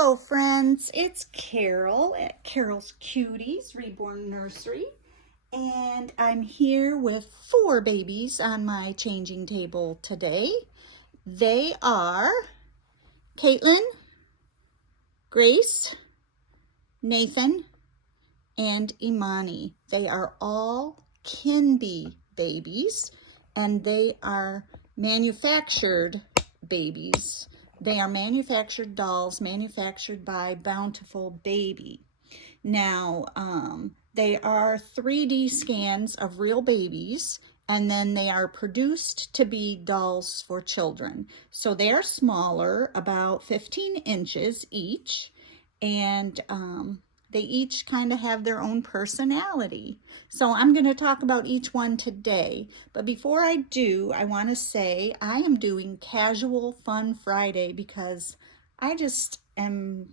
Hello friends, it's Carol at Carol's Cuties Reborn Nursery, and I'm here with 4 babies on my changing table today. They are Caitlin, Grace, Nathan, and Imani. They are all Kinby babies, and they are manufactured babies. They are manufactured dolls manufactured by Bountiful Baby. Now, they are 3D scans of real babies, and then they are produced to be dolls for children. So they are smaller, about 15 inches each, and they each kind of have their own personality. So I'm going to talk about each one today. But before I do, I want to say I am doing Casual Fun Friday because I just am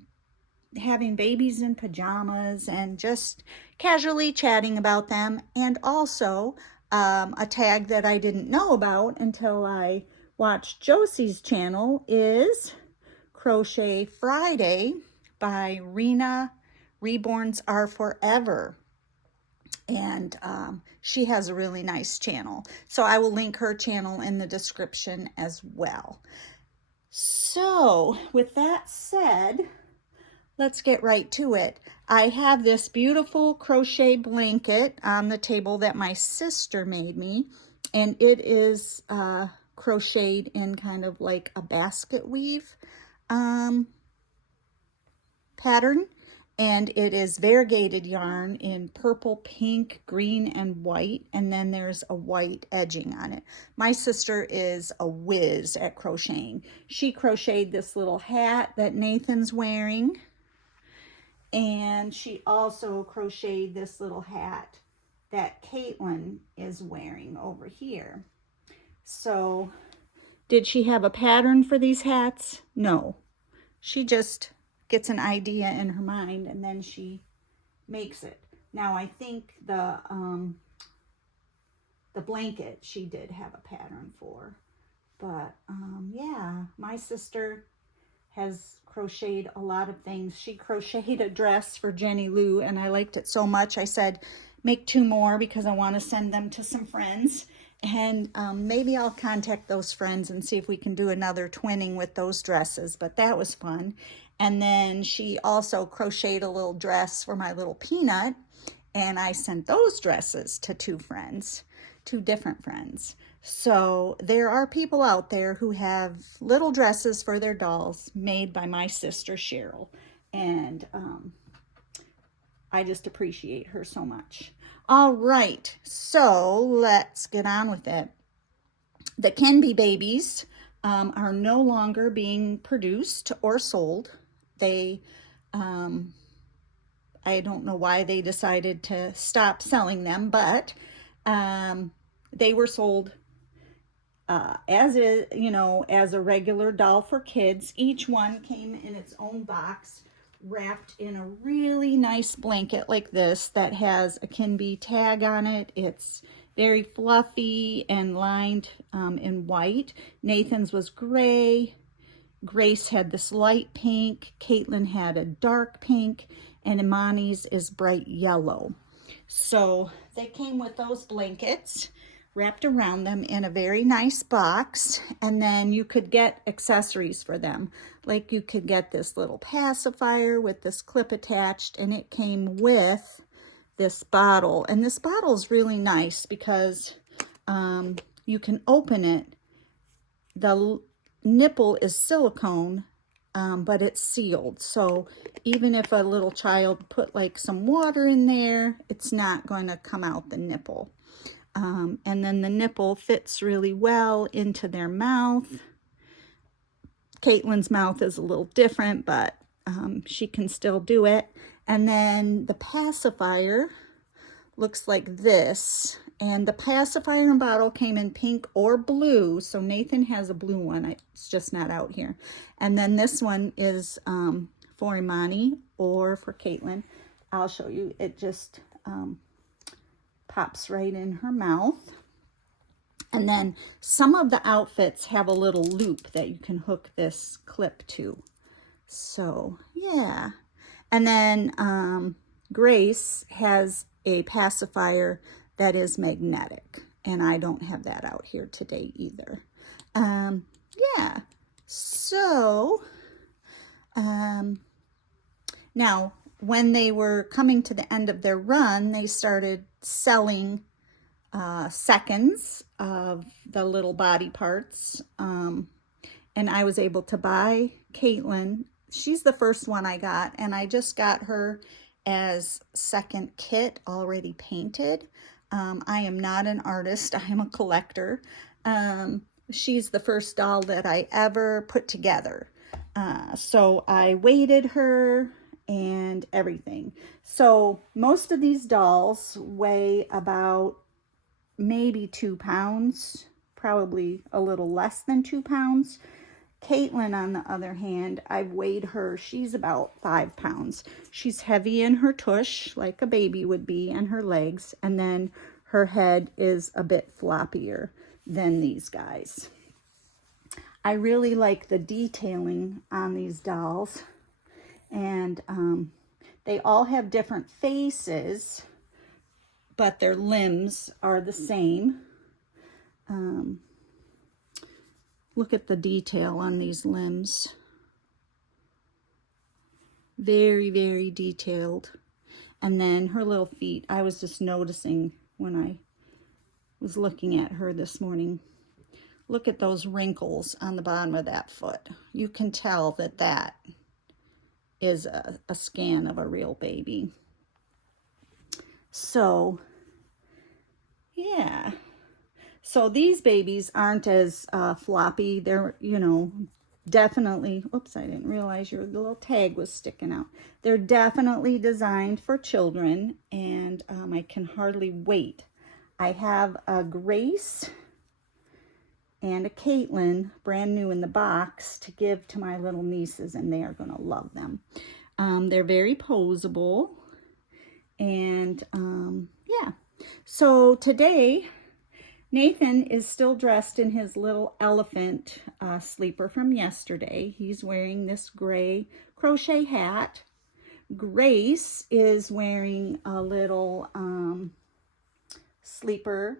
having babies in pajamas and just casually chatting about them. And also a tag that I didn't know about until I watched Josie's channel is Crochet Friday by Rena Reborns Are Forever, and she has a really nice channel, so I will link her channel in the description as well. So with that said, let's get right to it. I have this beautiful crochet blanket on the table that my sister made me, and it is crocheted in kind of like a basket weave pattern, and it is variegated yarn in purple, pink, green, and white, and then there's a white edging on it. My sister is a whiz at crocheting. She crocheted this little hat that Nathan's wearing, and she also crocheted this little hat that Caitlin is wearing over here. So did she have a pattern for these hats? No. She just gets an idea in her mind and then she makes it. Now I think the blanket she did have a pattern for, but yeah, my sister has crocheted a lot of things. She crocheted a dress for Jenny Lou, and I liked it so much I said make 2 more because I want to send them to some friends, and maybe I'll contact those friends and see if we can do another twinning with those dresses, but that was fun. And then she also crocheted a little dress for my little Peanut, and I sent those dresses to 2 friends, 2 different friends. So there are people out there who have little dresses for their dolls made by my sister Cheryl, and I just appreciate her so much. All right, so let's get on with it. The Kinby babies are no longer being produced or sold. They, I don't know why they decided to stop selling them, but they were sold as is, you know, as a regular doll for kids. Each one came in its own box, wrapped in a really nice blanket like this that has a Kinby tag on it. It's very fluffy and lined in white. Nathan's was gray. Grace had this light pink. Caitlin had a dark pink, and Imani's is bright yellow. So they came with those blankets wrapped around them in a very nice box, and then you could get accessories for them. Like you could get this little pacifier with this clip attached, and it came with this bottle. And this bottle is really nice because you can open it. The nipple is silicone, but it's sealed. So even if a little child put like some water in there, it's not going to come out the nipple. And then the nipple fits really well into their mouth. Caitlin's mouth is a little different, but she can still do it. And then the pacifier looks like this. And the pacifier and bottle came in pink or blue. So Nathan has a blue one. It's just not out here. And then this one is for Imani or for Caitlin. I'll show you. It just pops right in her mouth. And then some of the outfits have a little loop that you can hook this clip to. So yeah. And then Grace has a pacifier that is magnetic, and I don't have that out here today either. Yeah, so now when they were coming to the end of their run, they started selling seconds of the little body parts, and I was able to buy Caitlin. She's the first one I got, and I just got her as second kit already painted. I am not an artist, I am a collector. She's the first doll that I ever put together. So I weighted her and everything. So most of these dolls weigh about maybe 2 pounds, probably a little less than 2 pounds. Caitlin, on the other hand, I've weighed her. She's about 5 pounds. She's heavy in her tush, like a baby would be, and her legs, and then her head is a bit floppier than these guys. I really like the detailing on these dolls, and they all have different faces, but their limbs are the same. Look at the detail on these limbs. Very, very detailed. And then her little feet, I was just noticing when I was looking at her this morning. Look at those wrinkles on the bottom of that foot. You can tell that that is a scan of a real baby. So, yeah. So these babies aren't as floppy. They're, you know, definitely, oops, I didn't realize your little tag was sticking out. They're definitely designed for children, and I can hardly wait. I have a Grace and a Caitlin brand new in the box to give to my little nieces, and they are going to love them. They're very poseable, and yeah. So today, Nathan is still dressed in his little elephant sleeper from yesterday. He's wearing this gray crochet hat. Grace is wearing a little sleeper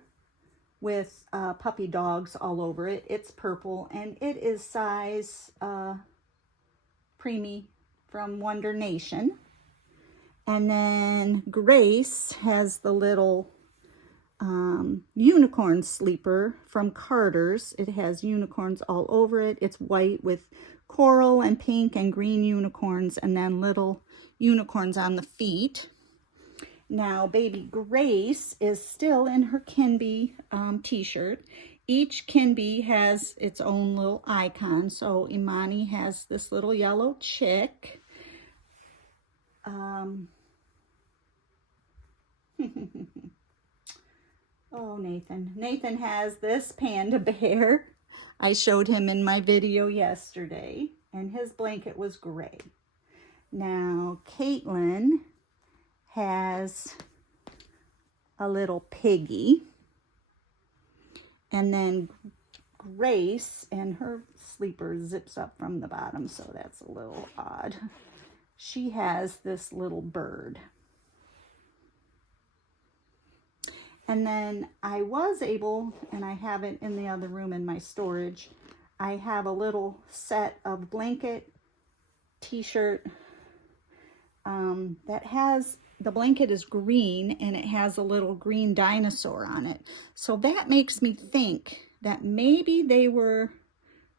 with puppy dogs all over it. It's purple, and it is size preemie from Wonder Nation. And then Grace has the little unicorn sleeper from Carter's. It has unicorns all over it. It's white with coral and pink and green unicorns, and then little unicorns on the feet. Now baby Grace is still in her Kinby t-shirt. Each Kinby has its own little icon. So Imani has this little yellow chick. Oh, Nathan. Nathan has this panda bear. I showed him in my video yesterday, and his blanket was gray. Now, Caitlin has a little piggy. And then Grace, and her sleeper zips up from the bottom, so that's a little odd. She has this little bird. And then I was able, and I have it in the other room in my storage, I have a little set of blanket, t-shirt that has, the blanket is green, and it has a little green dinosaur on it. So that makes me think that maybe they were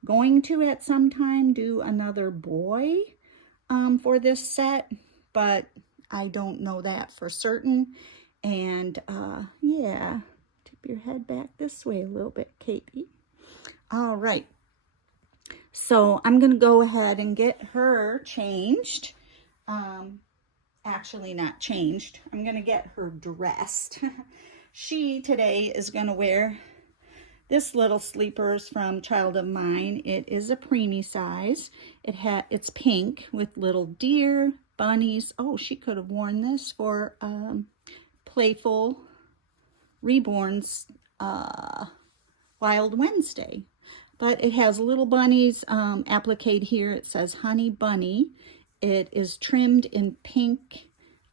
going to at some time do another boy for this set, but I don't know that for certain. And yeah, tip your head back this way a little bit, Katie. All right. So I'm going to go ahead and get her changed. Actually not changed. I'm going to get her dressed. She today is going to wear this little sleepers from Child of Mine. It is a preemie size. It's pink with little deer, bunnies. Oh, she could have worn this for Playful Reborn's Wild Wednesday. But it has little bunnies appliqued here. It says Honey Bunny. It is trimmed in pink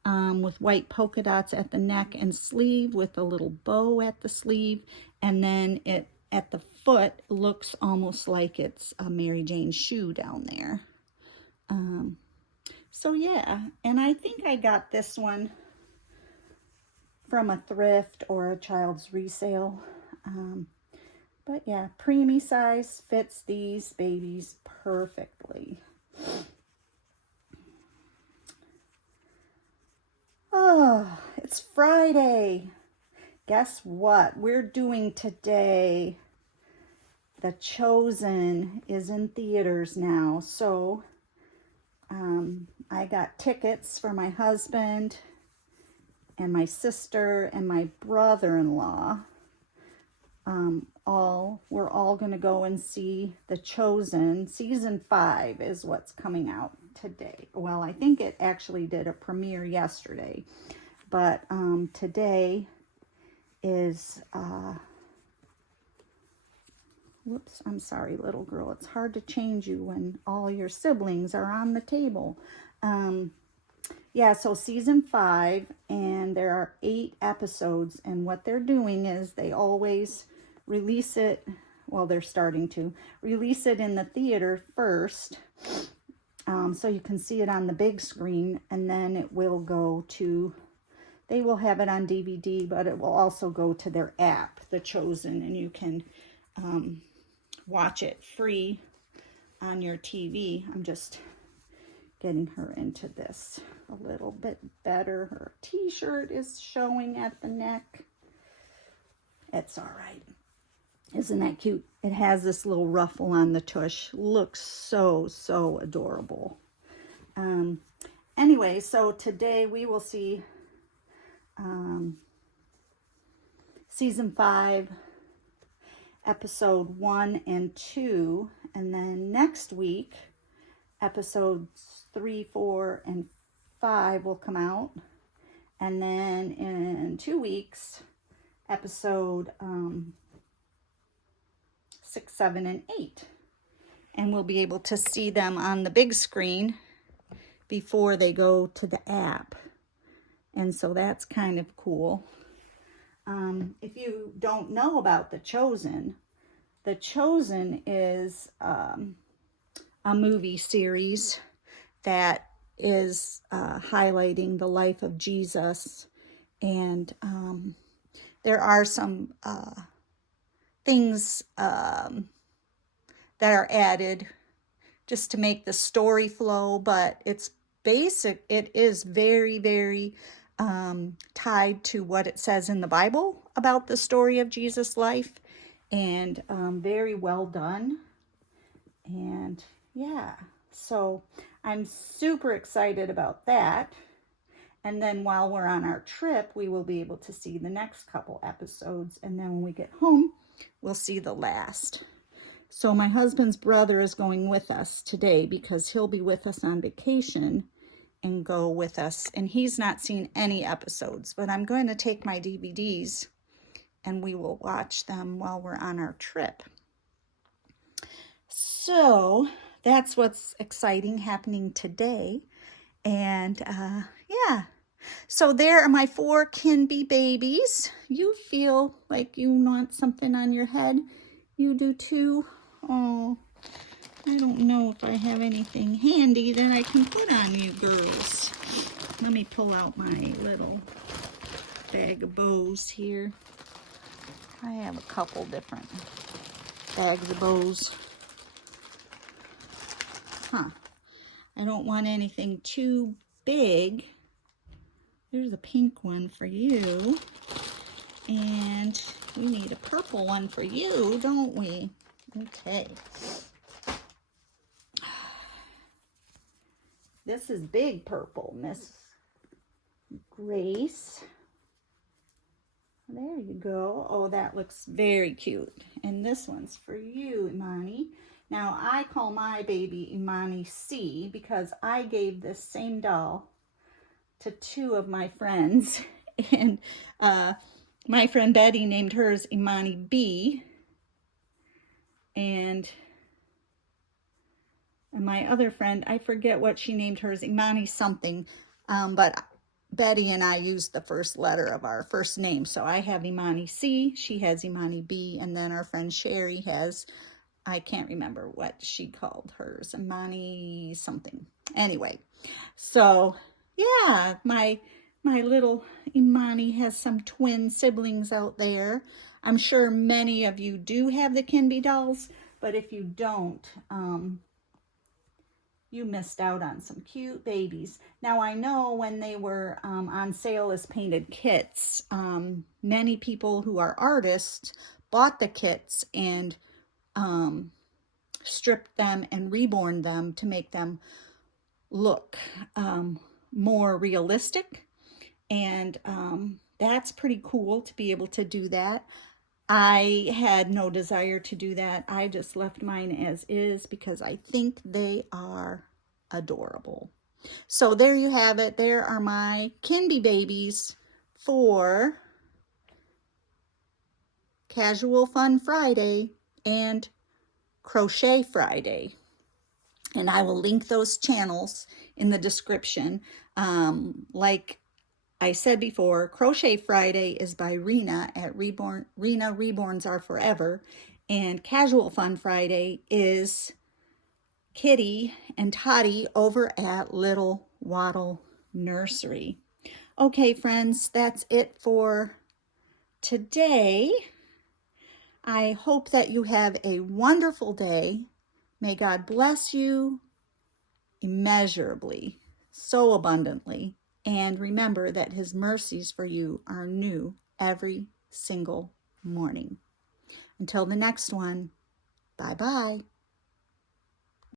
with white polka dots at the neck and sleeve with a little bow at the sleeve. And then it at the foot looks almost like it's a Mary Jane shoe down there. So yeah, and I think I got this one from a thrift or a child's resale. But yeah, preemie size fits these babies perfectly. Oh, it's Friday. Guess what we're doing today? The Chosen is in theaters now. So I got tickets for my husband and my sister and my brother-in-law. We're all going to go and see The Chosen. Season 5 is what's coming out today. Well, I think it actually did a premiere yesterday. But today is... whoops, I'm sorry, little girl. It's hard to change you when all your siblings are on the table. Yeah, so season 5, and there are 8 episodes. And what they're doing is they always release it, well, they're starting to release it in the theater first, so you can see it on the big screen, and then it will go to, they will have it on DVD, but it will also go to their app, The Chosen, and you can watch it free on your TV. I'm just getting her into this a little bit better. Her t-shirt is showing at the neck. It's all right. Isn't that cute? It has this little ruffle on the tush. Looks so, so adorable. Anyway, so today we will see season 5, episode 1 and 2. And then next week, episodes 3, 4, and 5 will come out. And then in 2 weeks, episode 6, 7, and 8. And we'll be able to see them on the big screen before they go to the app. And so that's kind of cool. If you don't know about The Chosen is a movie series that is highlighting the life of Jesus. And there are some things that are added just to make the story flow, but it's basic. It is very, very tied to what it says in the Bible about the story of Jesus' life, and very well done. And yeah, so I'm super excited about that. And then while we're on our trip, we will be able to see the next couple episodes. And then when we get home, we'll see the last. So my husband's brother is going with us today because he'll be with us on vacation and go with us. And he's not seen any episodes, but I'm going to take my DVDs and we will watch them while we're on our trip. So that's what's exciting happening today. And yeah, so there are my 4 Kinby babies. You feel like you want something on your head? You do too? Oh, I don't know if I have anything handy that I can put on you girls. Let me pull out my little bag of bows here. I have a couple different bags of bows. I don't want anything too big. There's a pink one for you. And we need a purple one for you, don't we? Okay. This is big purple, Miss Grace. There you go. Oh, that looks very cute. And this one's for you, Imani. Now, I call my baby Imani C because I gave this same doll to 2 of my friends. And my friend Betty named hers Imani B. and my other friend, I forget what she named hers, Imani something, but Betty and I used the first letter of our first name. So I have Imani C, she has Imani B, and then our friend Sherry has, I can't remember what she called hers, Imani something. Anyway, so yeah, my little Imani has some twin siblings out there. I'm sure many of you do have the Kinby dolls, but if you don't, you missed out on some cute babies. Now I know when they were on sale as painted kits, many people who are artists bought the kits and stripped them and reborn them to make them look more realistic. And that's pretty cool to be able to do that. I had no desire to do that. I just left mine as is because I think they are adorable. So there you have it. There are my Kinby babies for Casual Fun Friday and Crochet Friday. And I will link those channels in the description. Like I said before, Crochet Friday is by Rena at Rena Reborns Are Forever, and Casual Fun Friday is Kitty and Toddy over at Little Waddle Nursery. Okay, friends, that's it for today. I hope that you have a wonderful day. May God bless you immeasurably, so abundantly. And remember that his mercies for you are new every single morning. Until the next one, bye-bye.